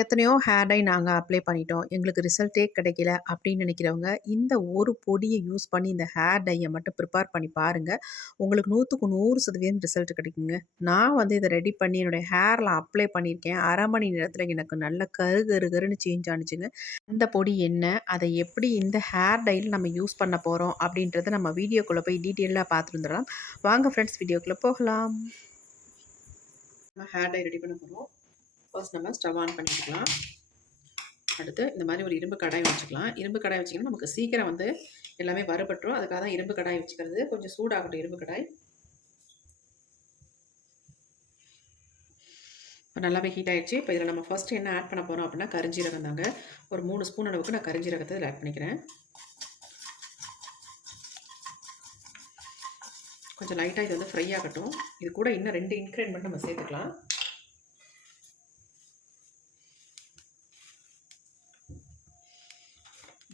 எத்தனையோ hair dye நாங்கள் apply பண்ணிட்டோம். எங்களுக்கு ரிசல்ட்டே கிடைக்கல அப்படின்னு நினைக்கிறவங்க, இந்த ஒரு பொடியை யூஸ் பண்ணி இந்த ஹேர் டையை மட்டும் ப்ரிப்பேர் பண்ணி பாருங்கள் உங்களுக்கு 100க்கு 100% ரிசல்ட் கிடைக்குங்க. நான் வந்து இதை ரெடி பண்ணி என்னுடைய ஹேரில் அப்ளை பண்ணியிருக்கேன். அரை மணி நேரத்தில் எனக்கு நல்ல கரு கரு கருன்னு சேஞ்ச் ஆனுச்சுங்க. இந்த பொடி என்ன? அதை எப்படி இந்த ஹேர் டையில் நம்ம யூஸ் பண்ண போகிறோம் அப்படின்றத நம்ம வீடியோக்குள்ளே போய் டீட்டெயிலாக பார்த்துருந்துடலாம் வாங்க ஃப்ரெண்ட்ஸ் வீடியோக்குள்ளே போகலாம். நம்ம ஹேர் டை ரெடி பண்ண போகிறோம் ஃபர்ஸ்ட் நம்ம ஸ்டவ் ஆன் பண்ணிக்கலாம். அடுத்து இந்த மாதிரி ஒரு இரும்பு கடாய் வச்சுக்கலாம். இரும்பு கடாய் வச்சிங்கன்னா நமக்கு சீக்கிரம் வந்து எல்லாமே வறுபட்டுரும். அதுக்காக தான் இரும்பு கடாய் வச்சுக்கிறது. கொஞ்சம் சூடாகட்டும் இரும்பு கடாய். இப்போ நல்லாவே ஹீட் ஆகிடுச்சு இப்போ இதில் நம்ம ஃபஸ்ட்டு என்ன ஆட் பண்ண போகிறோம் அப்படின்னா, கரிஞ்சீரகம் தாங்க. ஒரு மூணு ஸ்பூன் அளவுக்கு நான் கரிஞ்சீரகத்தை இதில் ஆட் பண்ணிக்கிறேன். கொஞ்சம் லைட்டாக இது வந்து ஃப்ரை ஆகட்டும். இது கூட இன்னும் 2 இன்கிரிடியன்ட் நம்ம சேர்த்துக்கலாம்.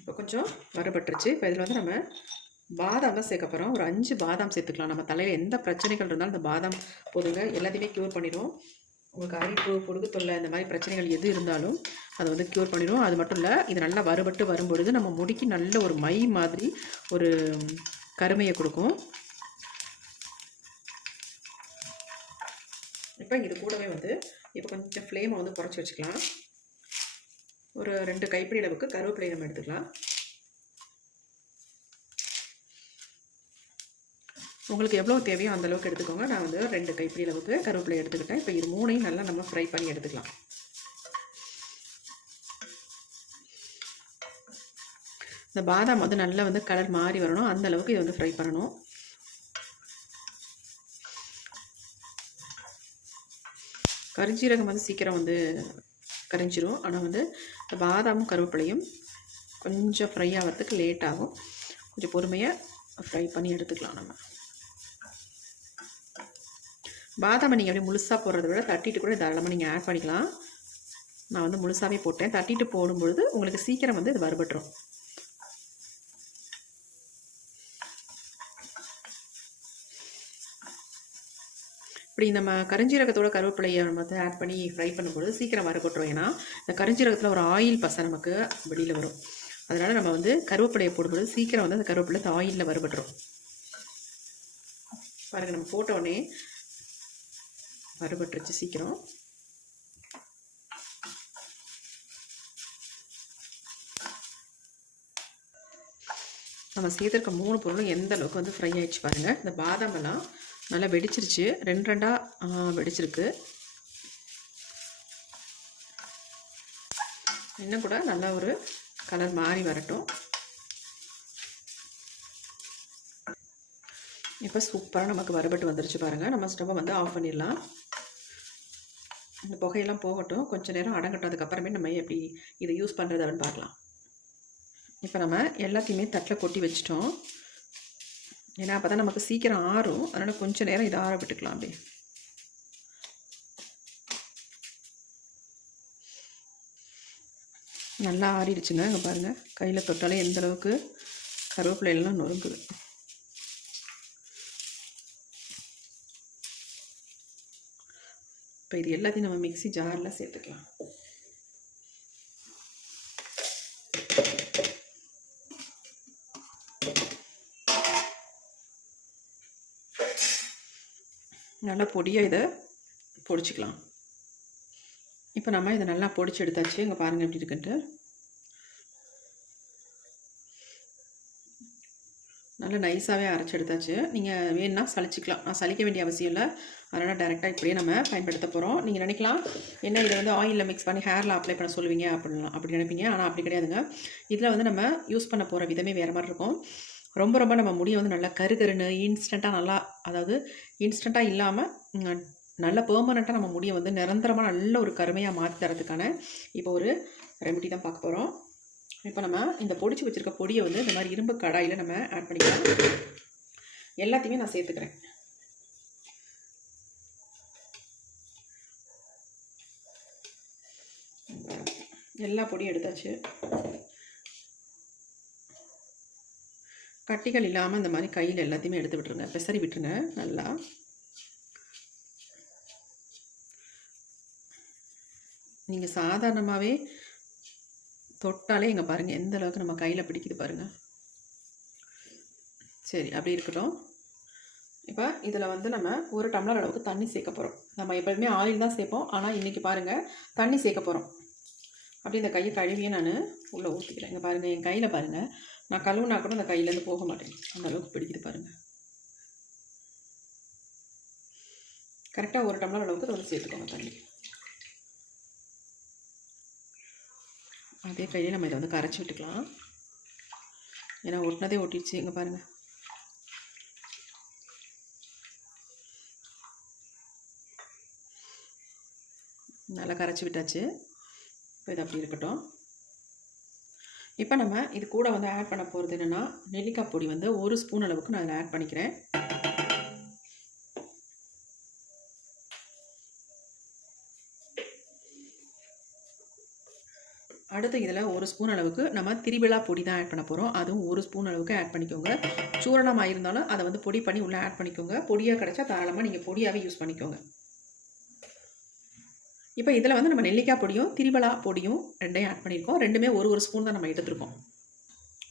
இப்போ கொஞ்சம் வரப்பட்டுருச்சு இப்போ இதில் வந்து நம்ம பாதாம் தான் சேர்க்க போகிறோம் ஒரு அஞ்சு பாதாம் சேர்த்துக்கலாம். நம்ம தலையில் எந்த பிரச்சனைகள் இருந்தாலும் இந்த பாதாம் போதுங்க. எல்லாத்தையுமே க்யூர் பண்ணிரும். உங்களுக்கு அரிப்பு, பொடுகு தொல்லை இந்த மாதிரி பிரச்சனைகள் எது இருந்தாலும் அதை வந்து க்யூர் பண்ணிரும். அது மட்டும் இல்லை இது நல்லா வறுபட்டு வரும்பொழுது நம்ம முடிக்கு நல்ல ஒரு மை மாதிரி ஒரு கருமையை கொடுக்கும் இப்போ இது கூடவே வந்து இப்போ கொஞ்சம் ஃப்ளேமை வந்து குறைச்சி வச்சுக்கலாம். ஒரு ரெண்டு கைப்பிடி அளவுக்கு கருவேப்பிலை நம்ம எடுத்துக்கலாம். உங்களுக்கு எவ்வளோ தேவையோ அந்த அளவுக்கு எடுத்துக்கோங்க. நான் வந்து ரெண்டு கைப்பிடி அளவுக்கு கருவேப்பிலை எடுத்துக்கிட்டேன். இப்போ இது மூணையும் நல்லா நம்ம ஃப்ரை பண்ணி எடுத்துக்கலாம். இந்த பாதாம் வந்து நல்லா வந்து கலர் மாறி வரணும். அந்த அளவுக்கு இதை வந்து ஃப்ரை பண்ணணும். கரிஞ்சீரகம் வந்து சீக்கிரம் வந்து கரிஞ்சிரும். ஆனால் வந்து இந்த பாதாமும், கருவேப்பிலையும் கொஞ்சம் ஃப்ரை ஆகிறதுக்கு லேட் ஆகும். கொஞ்சம் பொறுமையாக ஃப்ரை பண்ணி எடுத்துக்கலாம் நம்ம. பாதாமை நீங்கள் அப்படியே முழுசாக போடுறத விட தட்டிட்டு கூட தாராளமாக நீங்கள் ஆட் பண்ணிக்கலாம். நான் வந்து முழுசாவே போட்டேன். தட்டிட்டு போடும்பொழுது உங்களுக்கு சீக்கிரம் வந்து இது வறுபட்டுரும். இப்படி நம்ம கருஞ்சீரகத்தோட கருவேப்பிலையை நம்ம வந்து ஆட் பண்ணி ஃப்ரை பண்ணும்பொழுது சீக்கிரம் வறுபட்டுரும். ஏன்னா, இந்த கருஞ்சீரகத்தில் ஒரு ஆயில் பசை நமக்கு வெளியில் வரும். அதனால் நம்ம வந்து கருவேப்பிலையை போடும்பொழுது சீக்கிரம் வந்து அந்த கருவேப்பிலை இந்த ஆயிலில் வறுபட்டுரும். பாருங்க நம்ம போட்டோடனே வறுபட்டுருச்சு சீக்கிரம். நம்ம செய்திருக்க மூணு பொருளும் எந்த அளவுக்கு வந்து ஃப்ரை ஆயிடுச்சு பாருங்கள் இந்த பாதாமெல்லாம் நல்லா வெடிச்சிருச்சு. ரெண்டு ரெண்டாக வெடிச்சிருக்கு. இன்னும் கூட நல்லா ஒரு கலர் மாறி வரட்டும். இப்போ சூப்பராக நமக்கு வறுபட்டு வந்துருச்சு பாருங்கள் நம்ம ஸ்டவ்வ வந்து ஆஃப் பண்ணிடலாம். இந்த புகையெல்லாம் போகட்டும். கொஞ்சம் நேரம் அடங்கட்டும். அதுக்கப்புறமே நம்ம எப்படி இதை யூஸ் பண்ணுறது அப்படின்னு பார்க்கலாம். இப்போ நம்ம எல்லாத்தையுமே தட்டில் கொட்டி வச்சுட்டோம். ஏன்னா, அப்போ தான் நமக்கு சீக்கிரம் ஆறும். அதனால் கொஞ்சம் நேரம் இதை ஆற விட்டுக்கலாம் அப்படி நல்லா ஆறிடுச்சுங்க. இங்க பாருங்கள் கையில் தொட்டாலே எந்த அளவுக்கு கருவேப்பிலை எல்லாம் நொறுங்குது. இப்போ இது எல்லாத்தையும் நம்ம மிக்சி ஜாரில் சேர்த்துக்கலாம். நல்லா பொடியாக இதை பொடிச்சிக்கலாம் இப்போ நம்ம இதை நல்லா பொடிச்சு எடுத்தாச்சு. இங்கே பாருங்கள் எப்படி இருக்குன்ட்டு. நல்லா நைஸாகவே அரைச்சி எடுத்தாச்சு. நீங்கள் வேணும்னா சலிச்சுக்கலாம். நான் சலிக்க வேண்டிய அவசியம் இல்லை அதனால் டேரெக்டாக இப்படியே நம்ம பயன்படுத்த போகிறோம் நீங்கள் நினைக்கலாம், என்ன இதை வந்து ஆயிலில் மிக்ஸ் பண்ணி ஹேரில் அப்ளை பண்ண சொல்லுவீங்க அப்படின்லாம் அப்படி நினைப்பீங்க. ஆனால் அப்படி கிடையாதுங்க. இதில் வந்து நம்ம யூஸ் பண்ண போகிற விதமே வேறு மாதிரி இருக்கும். ரொம்ப ரொம்ப நம்ம முடியை வந்து நல்லா கருகருன்னு இன்ஸ்டண்ட்டாக நல்லா அதாவது இன்ஸ்டண்ட்டாக இல்லாமல் நல்ல பெர்மனன்ட்டா நம்ம முடியை வந்து நிரந்தரமாக நல்ல ஒரு கருமையாக மாற்றி தரதுக்கான இப்போ ஒரு ரெமெடி தான் பார்க்க போகிறோம் இப்போ நம்ம இந்த பொடிச்சு வச்சுருக்க பொடியை வந்து இந்த மாதிரி இரும்பு கடாயில் நம்ம ஆட் பண்ணிக்கலாம். எல்லாத்தையுமே நான் சேர்த்துக்கிறேன். எல்லா பொடியும் எடுத்தாச்சு. கட்டிகள் இல்லாமல் இந்த மாதிரி கையில் எல்லாத்தையுமே எடுத்து விட்டுருங்க. பெசரி விட்டுருங்க நல்லா. நீங்கள் சாதாரணமாகவே தொட்டாலே இங்கே பாருங்கள் எந்த அளவுக்கு நம்ம கையில் பிடிக்குது பாருங்கள் சரி அப்படி இருக்கட்டும் இப்போ இதில் வந்து நம்ம ஒரு டம்ளர் அளவுக்கு தண்ணி சேர்க்க போகிறோம் நம்ம எப்போதுமே ஆயில் தான் சேர்ப்போம் ஆனால் இன்றைக்கி பாருங்கள் தண்ணி சேர்க்க போகிறோம் அப்படி இந்த கையை கழுவியே நான் உள்ளே ஊற்றிக்கிறேன் இங்கே பாருங்கள் என் கையில் பாருங்கள் நான் கழுவுனா கூட அந்த கையிலேருந்து போக மாட்டேன். அந்த அளவுக்கு பிடிக்குது பாருங்கள் கரெக்டாக ஒரு டம்ளர் அளவுக்கு வந்து சேர்த்துக்கோங்க தண்ணி. அதே கையிலே நம்ம இதை வந்து கரைச்சி விட்டுக்கலாம். ஏன்னா ஒட்டினதே ஒட்டிடுச்சு. இங்கே பாருங்கள் நல்லா கரைச்சி விட்டாச்சு. இப்போ இது அப்படி இருக்கட்டும். இப்போ நம்ம இது கூட வந்து ஆட் பண்ண போகிறது என்னென்னா நெல்லிக்காய் பொடி வந்து ஒரு ஸ்பூன் அளவுக்கு நான் அதில் ஆட் பண்ணிக்கிறேன். அடுத்து இதில் ஒரு ஸ்பூன் அளவுக்கு நம்ம திரிபிளா பொடி தான் ஆட் பண்ண போகிறோம் அதுவும் ஒரு ஸ்பூன் அளவுக்கு ஆட் பண்ணிக்கோங்க. சூரணமாக இருந்தாலும் அதை வந்து பொடி பண்ணி உள்ளே ஆட் பண்ணிக்கோங்க. பொடியாக கிடச்சா தாராளமாக நீங்கள் பொடியாகவே யூஸ் பண்ணிக்கோங்க. இப்போ இதில் வந்து நம்ம நெல்லிக்காய் பொடியும் திரிபலா பொடியும் ரெண்டையும் ஆட் பண்ணியிருக்கோம் ரெண்டுமே ஒரு ஒரு ஸ்பூன் தான் நம்ம எடுத்துருக்கோம்.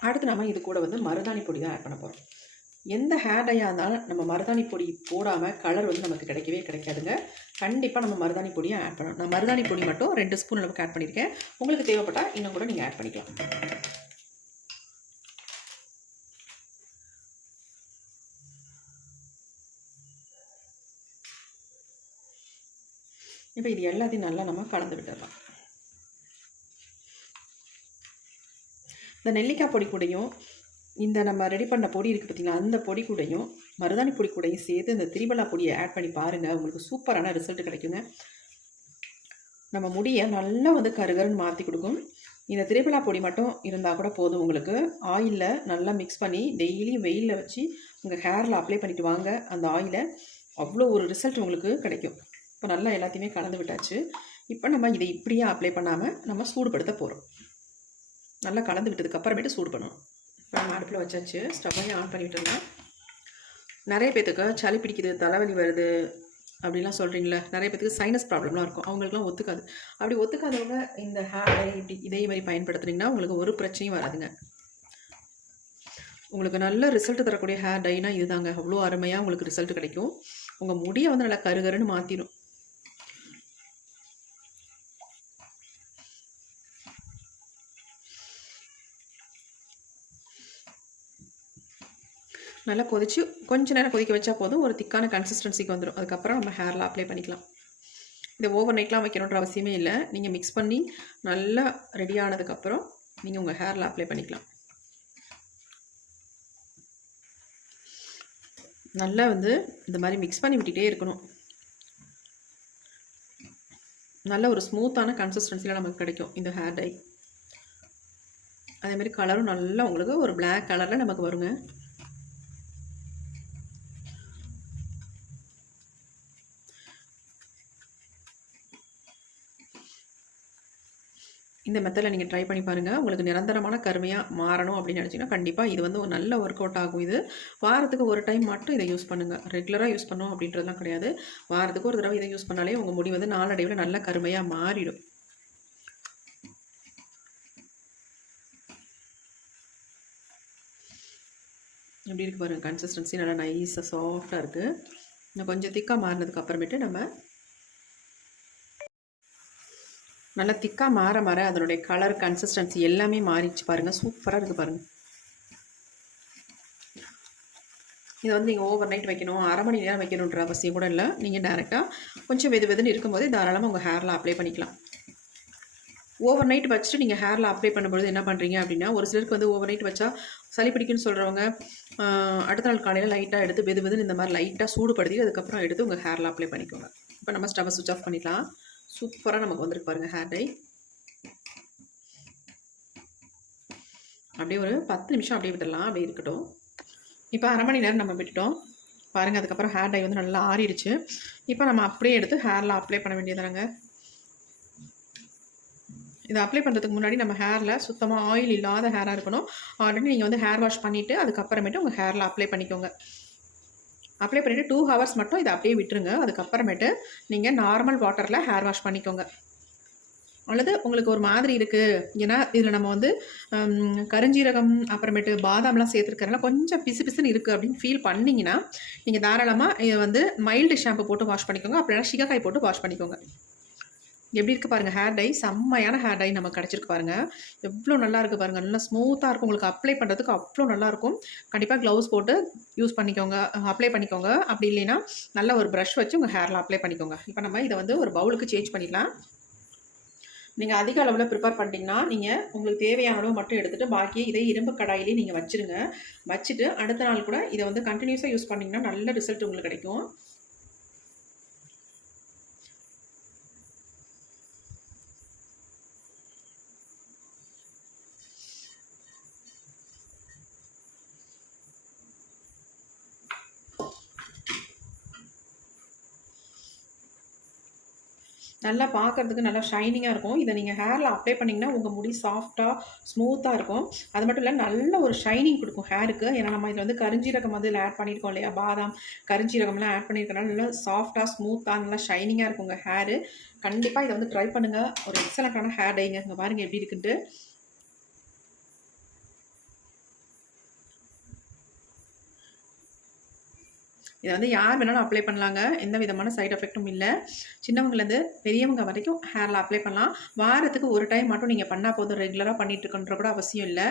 அடுத்து நம்ம இது கூட வந்து மருதாணி பொடி தான் ஆட் பண்ண போகிறோம் எந்த ஹேர் டையாக இருந்தாலும் நம்ம மருதாணி பொடி போடாமல் கலர் வந்து நமக்கு கிடைக்கவே கிடைக்காதுங்க. கண்டிப்பாக நம்ம மருதாணி பொடியும் ஆட் பண்ணணும். நான் மருதாணி பொடி மட்டும் ரெண்டு ஸ்பூன் அளவுக்கு ஆட் பண்ணியிருக்கேன் உங்களுக்கு தேவைப்பட்டால் இன்னும் கூட நீங்கள் ஆட் பண்ணிக்கலாம். இப்போ இது எல்லாத்தையும் நல்லா நம்ம கலந்து விட்டுடலாம் இந்த நெல்லிக்காய் பொடி கூடையும் இந்த நம்ம ரெடி பண்ண பொடி இருக்குது பார்த்திங்களா அந்த பொடி கூடையும் மருதாணி பொடி கூடையும் சேர்த்து இந்த திரிபலா பொடியை ஆட் பண்ணி பாருங்கள் உங்களுக்கு சூப்பரான ரிசல்ட் கிடைக்குங்க. நம்ம முடியை நல்லா வந்து கருகருன்னு மாற்றி கொடுக்கும். இந்த திரிபலா பொடி மட்டும் இருந்தால் கூட போதும் உங்களுக்கு. ஆயிலில் நல்லா மிக்ஸ் பண்ணி டெய்லியும் வெயிலில் வச்சு உங்கள் ஹேரில் அப்ளை பண்ணிவிட்டு வாங்க அந்த ஆயிலை அவ்வளோ ஒரு ரிசல்ட் உங்களுக்கு கிடைக்கும். இப்போ நல்லா எல்லாத்தையுமே கலந்து விட்டாச்சு. இப்போ நம்ம இதை இப்படியே அப்ளை பண்ணாமல் நம்ம சூடுபடுத்த போகிறோம் நல்லா கலந்து விட்டதுக்கு அப்புறமேட்டு சூடு பண்ணணும். இப்போ நம்ம அடுப்பில் வச்சாச்சு. ஸ்டவ்வையும் ஆன் பண்ணிவிட்டோம்னா நிறைய பேத்துக்கு சளி பிடிக்குது தலைவலி வருது அப்படிலாம் சொல்கிறீங்களே நிறைய பேத்துக்கு சைனஸ் ப்ராப்ளம்லாம் இருக்கும். அவங்களுக்குலாம் ஒத்துக்காது. அப்படி ஒத்துக்காதவங்க இந்த ஹேர் இப்படி இதே மாதிரி பயன்படுத்துனீங்கன்னா உங்களுக்கு ஒரு பிரச்சனையும் வராதுங்க. உங்களுக்கு நல்ல ரிசல்ட் தரக்கூடிய ஹேர் டைனா இதுதாங்க. அவ்வளோ அருமையாக உங்களுக்கு ரிசல்ட் கிடைக்கும். உங்கள் முடியை வந்து நல்லா கருகருன்னு மாற்றிடும் நல்லா கொதிச்சு கொஞ்ச நேரம் கொதிக்க வச்சா போதும். ஒரு திக்கான கன்சிஸ்டன்சிக்கு வந்துடும் அதுக்கப்புறம் நம்ம ஹேரில் அப்ளை பண்ணிக்கலாம். இதை ஓவர் நைட்லாம் வைக்கணுன்ற அவசியமே இல்லை. நீங்கள் மிக்ஸ் பண்ணி நல்லா ரெடி ஆனதுக்கப்புறம் நீங்கள் உங்கள் ஹேரில் அப்ளை பண்ணிக்கலாம். நல்லா வந்து இந்த மாதிரி மிக்ஸ் பண்ணி விட்டுகிட்டே இருக்கணும். நல்ல ஒரு ஸ்மூத்தான கன்சிஸ்டன்சியில் நமக்கு கிடைக்கும் இந்த ஹேர் டை அதேமாதிரி கலரும் நல்லா உங்களுக்கு ஒரு பிளாக் கலரில் நமக்கு வருங்க. இந்த மெத்தடில் நீங்கள் ட்ரை பண்ணி பாருங்கள் உங்களுக்கு நிரந்தரமான கருமையாக மாறணும் அப்படின்னு நினச்சிங்கன்னா கண்டிப்பாக இது வந்து ஒரு நல்ல ஒர்க் அவுட் ஆகும் இது. வாரத்துக்கு ஒரு டைம் மட்டும் இதை யூஸ் பண்ணுங்கள் ரெகுலராக யூஸ் பண்ணோம் அப்படின்றதுலாம் கிடையாது. வாரத்துக்கு ஒரு தடவை இதை யூஸ் பண்ணாலே உங்கள் முடி வந்து நாளடைவில் நல்ல கருமையாக மாறிடும். எப்படி இருக்குது பாருங்கள் கன்சிஸ்டன்சி நல்லா நைஸாக சாஃப்டாக இருக்குது இன்னும் கொஞ்சம் திக்காக மாறினதுக்கு அப்புறமேட்டு நம்ம நல்லா திக்காக மாற மாற அதனுடைய கலர் கன்சிஸ்டன்சி எல்லாமே மாறிச்சு பாருங்கள் சூப்பராக இருக்குது பாருங்கள் இதை வந்து நீங்கள் ஓவர் நைட் வைக்கணும் அரை மணி நேரம் வைக்கணுன்ற அவசியம் கூட இல்லை. நீங்கள் டேரெக்டாக கொஞ்சம் வெது வெதுன்னு இருக்கும்போது தாராளமாக உங்கள் ஹேரில் அப்ளை பண்ணிக்கலாம். ஓவர் நைட் வச்சுட்டு நீங்கள் ஹேரில் அப்ளை பண்ணும்போது என்ன பண்ணுறீங்க அப்படின்னா ஒரு சிலருக்கு வந்து ஓவர் நைட் வச்சா சளி பிடிக்குன்னு சொல்கிறவங்க அடுத்த நாள் காலையில் லைட்டாக எடுத்து வெது வெதுன்னு இந்த மாதிரி லைட்டாக சூடுபடுத்தி அதுக்கப்புறம் எடுத்து உங்கள் ஹேரில் அப்ளை பண்ணிக்கோங்க. இப்போ நம்ம ஸ்டவ் சுவிச் ஆஃப் பண்ணிக்கலாம். சூப்பராக நமக்கு வந்துருக்கு பாருங்கள் ஹேர் டை அப்படியே ஒரு பத்து நிமிஷம் அப்படியே விட்டுடலாம். அப்படியே இருக்கட்டும். இப்போ அரை மணி நேரம் நம்ம விட்டுட்டோம். பாருங்கள் அதுக்கப்புறம் ஹேர் டை வந்து நல்லா ஆறிடுச்சு. இப்போ நம்ம அப்படியே எடுத்து ஹேரில் அப்ளை பண்ண வேண்டியதாங்க இதை அப்ளை பண்ணுறதுக்கு முன்னாடி நம்ம ஹேரில் சுத்தமாக ஆயில் இல்லாத ஹேராக இருக்கணும். ஆல்ரெடி நீங்கள் வந்து ஹேர் வாஷ் பண்ணிவிட்டு அதுக்கப்புறமேட்டு உங்கள் ஹேரில் அப்ளை பண்ணிக்கோங்க. அப்ளை பண்ணிவிட்டு டூ ஹவர்ஸ் மட்டும் இதை அப்படியே விட்டுருங்க. அதுக்கப்புறமேட்டு நீங்கள் நார்மல் வாட்டரில் ஹேர் வாஷ் பண்ணிக்கோங்க. அல்லது உங்களுக்கு ஒரு மாதிரி இருக்குது ஏன்னா இதில் நம்ம வந்து கருஞ்சீரகம் அப்புறமேட்டு பாதாம்லாம் சேர்த்துருக்கறனால கொஞ்சம் பிசு பிசுன்னு இருக்குது அப்படின்னு ஃபீல் பண்ணிங்கன்னா நீங்கள் தாராளமாக இதை வந்து மைல்டு ஷாம்பு போட்டு வாஷ் பண்ணிக்கோங்க. அப்படின்னா சிகக்காய் போட்டு வாஷ் பண்ணிக்கோங்க. எப்படி இருக்குது பாருங்கள் ஹேர் டை செம்மையான ஹேர் டை நமக்கு கிடச்சிருக்கு பாருங்கள் எவ்வளோ நல்லா இருக்குது பாருங்கள் நல்லா ஸ்மூத்தாக இருக்கும். உங்களுக்கு அப்ளை பண்ணுறதுக்கு அவ்வளோ நல்லாயிருக்கும் கண்டிப்பாக க்ளவுஸ் போட்டு யூஸ் பண்ணிக்கோங்க அப்ளை பண்ணிக்கோங்க. அப்படி இல்லைன்னா நல்ல ஒரு ப்ரஷ் வச்சு உங்கள் ஹேரில் அப்ளை பண்ணிக்கோங்க. இப்போ நம்ம இதை வந்து ஒரு பவுலுக்கு சேஞ்ச் பண்ணிடலாம் நீங்கள் அதிக அளவில் ப்ரிப்பேர் பண்ணிட்டீங்கன்னா நீங்கள் உங்களுக்கு தேவையான அளவு மட்டும் எடுத்துகிட்டு பாக்கி இதே இரும்பு கடாயிலே நீங்கள் வச்சுருங்க. வச்சுட்டு அடுத்த நாள் கூட இதை வந்து கண்டினியூஸாக யூஸ் பண்ணிங்கன்னா நல்ல ரிசல்ட் உங்களுக்கு கிடைக்கும். நல்லா பார்க்கறதுக்கு நல்லா ஷைனிங்காக இருக்கும். இதை நீங்கள் ஹேரில் அப்ளை பண்ணிங்கன்னா உங்கள் முடி சாஃப்டாக ஸ்மூத்தாக இருக்கும். அது மட்டும் இல்லை நல்ல ஒரு ஷைனிங் கொடுக்கும் ஹேருக்கு ஏன்னா நம்ம இதில் வந்து கருஞ்சீரகம் வந்து இதில் ஆட் பண்ணியிருக்கோம் இல்லையா? பாதாம் கருஞ்சீரகம்லாம் ஆட் பண்ணியிருக்கனால நல்லா சாஃப்டாக ஸ்மூத்தாக நல்லா ஷைனிங்காக இருக்கும் உங்கள் ஹேரு கண்டிப்பாக இதை வந்து ட்ரை பண்ணுங்கள் ஒரு எக்ஸலண்ட்டான ஹேர் டைங்க இங்கே பாருங்கள் எப்படி இருக்குன்ட்டு. இதை வந்து யார் வேணாலும் அப்ளை பண்ணலாங்க. எந்த விதமான சைட் எஃபெக்ட்டும் இல்லை. சின்னவங்கலேருந்து பெரியவங்க வரைக்கும் ஹேரில் அப்ளை பண்ணலாம். வாரத்துக்கு ஒரு டைம் மட்டும் நீங்கள் பண்ணால் போதும். ரெகுலராக பண்ணிட்டு கூட அவசியம் இல்லை.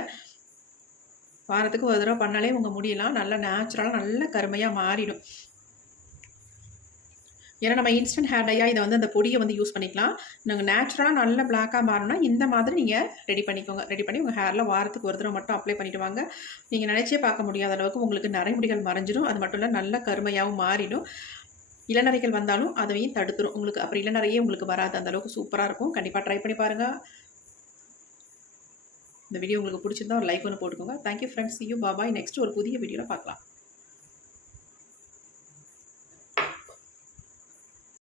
வாரத்துக்கு ஒரு தடவை பண்ணாலே உங்கள் முடியெல்லாம் நல்லா நேச்சுரலாக நல்ல கருமையாக மாறிடும். ஏன்னா நம்ம இன்ஸ்டன்ட் ஹேர் டையாக இதை வந்து அந்த பொடியை வந்து யூஸ் பண்ணிக்கலாம். நாங்கள் நேச்சுரலாக நல்ல பிளாக்காக மாறணும்னா இந்த மாதிரி நீங்கள் ரெடி பண்ணிக்கோங்க. ரெடி பண்ணி உங்கள் ஹேரில் வாரத்துக்கு ஒரு தடவை மட்டும் அப்ளை பண்ணிட்டு வாங்க. நீங்கள் நினச்சே பார்க்க முடியாத அளவுக்கு உங்களுக்கு நரைமுடிகள் மறைஞ்சிடும் அது மட்டும் இல்லை நல்ல கருமையாகவும் மாறிடும். இளநரைகள் வந்தாலும் அதையும் தடுத்துரும். உங்களுக்கு அப்புறம் இளநரையே உங்களுக்கு வராது. அந்த அளவுக்கு சூப்பராக இருக்கும். கண்டிப்பாக ட்ரை பண்ணி பாருங்கள் இந்த வீடியோ உங்களுக்கு பிடிச்சிருந்தா ஒரு லைக் ஒன்று போட்டுக்கோங்க. Thank you friends you bye bye next ஒரு புதிய வீடியோவில் பார்க்கலாம்.